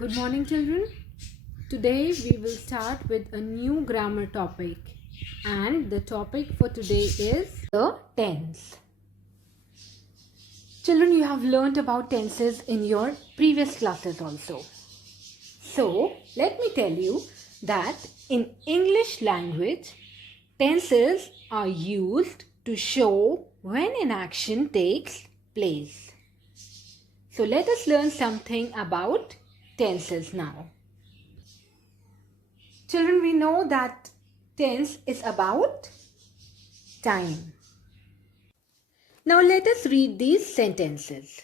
Good morning, children. Today we will start with a new grammar topic, and the topic for today is the tense. Children, you have learnt about tenses in your previous classes also. So, let me tell you that in English language, tenses are used to show when an action takes place. So, let us learn something about tenses now. Children, we know that tense is about time. Now let us read these sentences.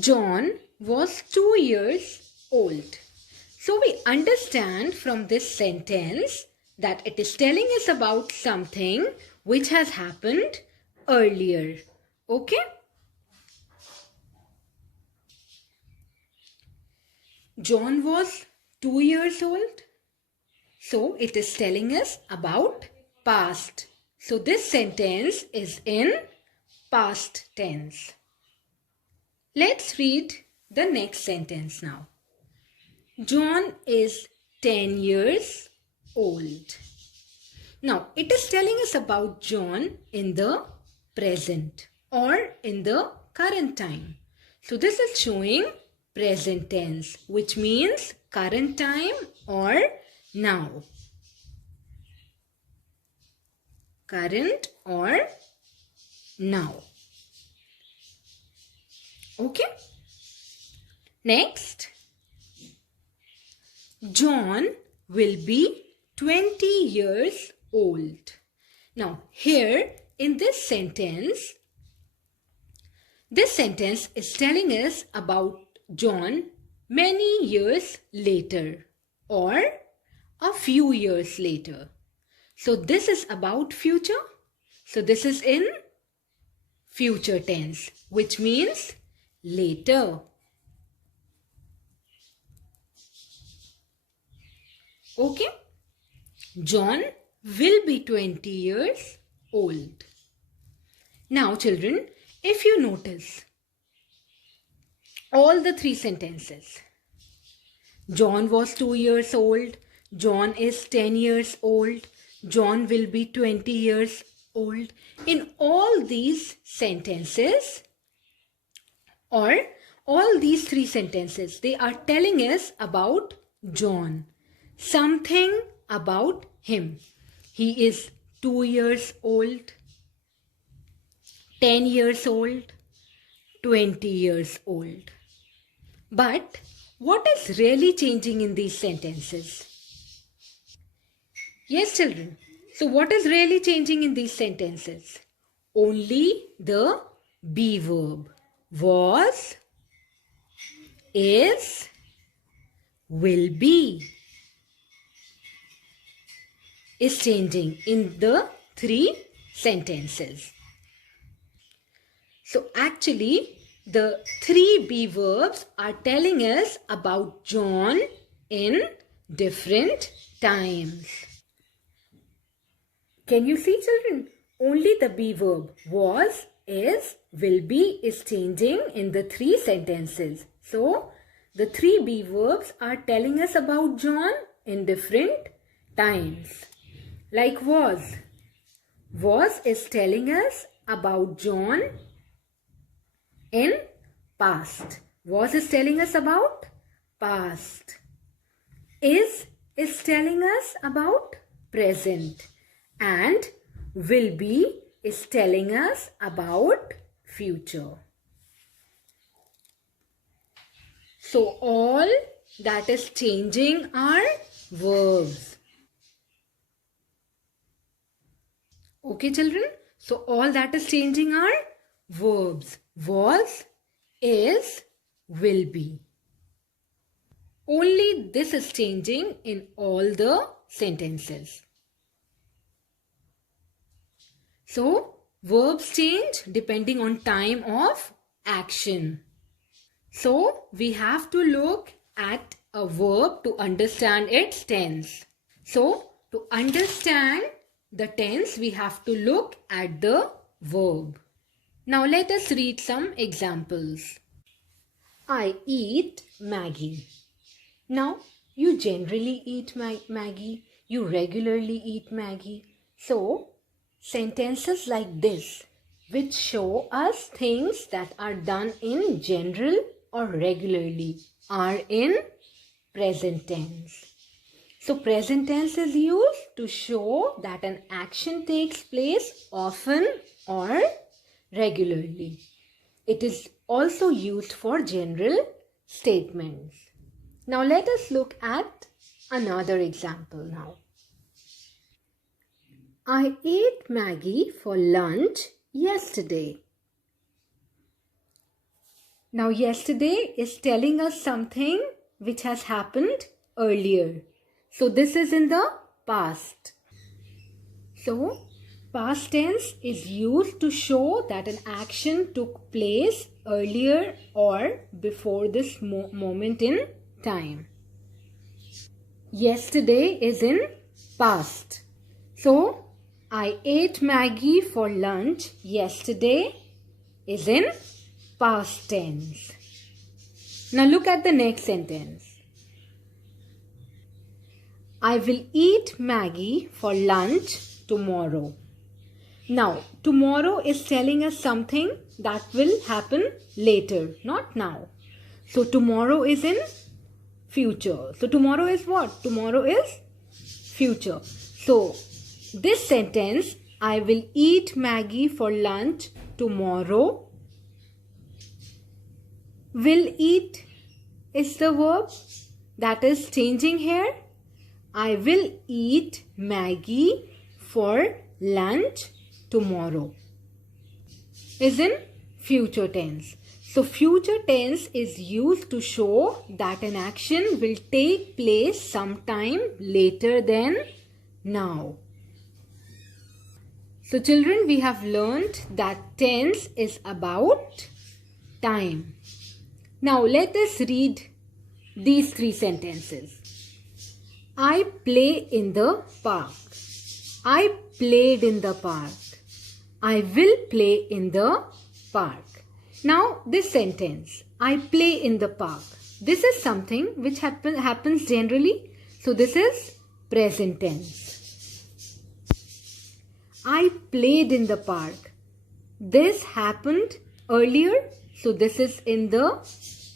John was 2 years old. So we understand from this sentence that it is telling us about something which has happened earlier. Okay? John was 2 years old. So it is telling us about past. So this sentence is in past tense. Let's read the next sentence now. John is 10 years old. Now it is telling us about John in the present or in the current time. So this is showing present tense, which means current time or now. Current or now. Okay. Next. John will be 20 years old. Now here in this sentence is telling us about John many years later or a few years later. So this is about future. So this is in future tense, which means later. Okay. John will be 20 years old. Now children, if you notice all the three sentences, John was 2 years old, John is 10 years old, John will be 20 years old. In all these sentences or all these three sentences, they are telling us about John. Something about him. He is 2 years old, 10 years old, 20 years old. But what is really changing in these sentences? Yes, children. So what is really changing in these sentences? Only the be verb. Was, is, will be is changing in the three sentences. So actually the three be verbs are telling us about John in different times. Can you see, children? Only the be verb was, is, will be is changing in the three sentences. So the three be verbs are telling us about John in different times. Like was. Was is telling us about John in past. Was is telling us about past. Is telling us about present. And will be is telling us about future. So all that is changing are verbs. Okay, children? So all that is changing are verbs. Was, is, will be. Only this is changing in all the sentences. So verbs change depending on time of action. So we have to look at a verb to understand its tense. So to understand the tense, we have to look at the verb. Now let us read some examples. I eat Maggie. Now, you generally eat Maggie. You regularly eat Maggie. So, sentences like this, which show us things that are done in general or regularly, are in present tense. So, present tense is used to show that an action takes place often or regularly. It is also used for general statements. Now let us look at another example now. I ate Maggie for lunch yesterday. Now yesterday is telling us something which has happened earlier. So this is in the past. So past tense is used to show that an action took place earlier or before this moment in time. Yesterday is in past. So, I ate Maggie for lunch yesterday is in past tense. Now look at the next sentence. I will eat Maggie for lunch tomorrow. Now, tomorrow is telling us something that will happen later, not now. So, tomorrow is in future. So, tomorrow is what? Tomorrow is future. So, this sentence, I will eat Maggie for lunch tomorrow. Will eat is the verb that is changing here. I will eat Maggie for lunch tomorrow is in future tense. So future tense is used to show that an action will take place sometime later than now. So children, we have learned that tense is about time. Now let us read these three sentences. I play in the park. I played in the park. I will play in the park. Now this sentence, I play in the park. This is something which happens generally. So this is present tense. I played in the park. This happened earlier. So this is in the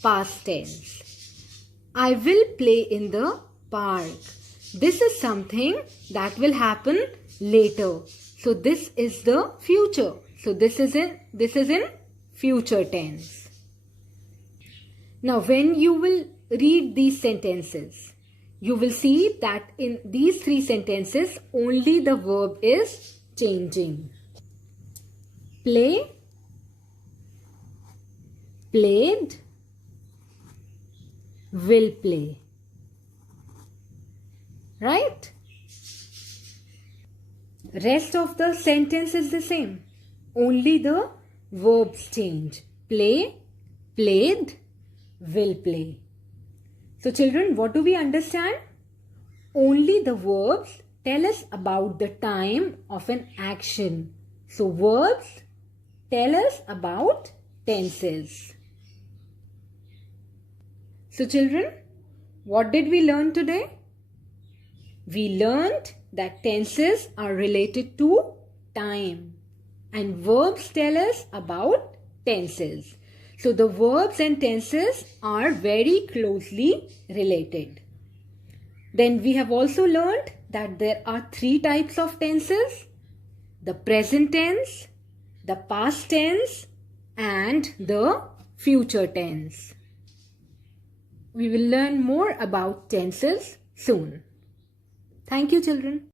past tense. I will play in the park. This is something that will happen later. So this is the future. So this is in future tense. Now when you will read these sentences, you will see that in these three sentences only the verb is changing. Play, played, will play. Right? Rest of the sentence is the same. Only the verbs change. Play, played, will play. So children, what do we understand? Only the verbs tell us about the time of an action. So verbs tell us about tenses. So children, what did we learn today? We learned that tenses are related to time and verbs tell us about tenses. So the verbs and tenses are very closely related. Then we have also learned that there are three types of tenses: the present tense, the past tense, and the future tense. We will learn more about tenses soon. Thank you, children.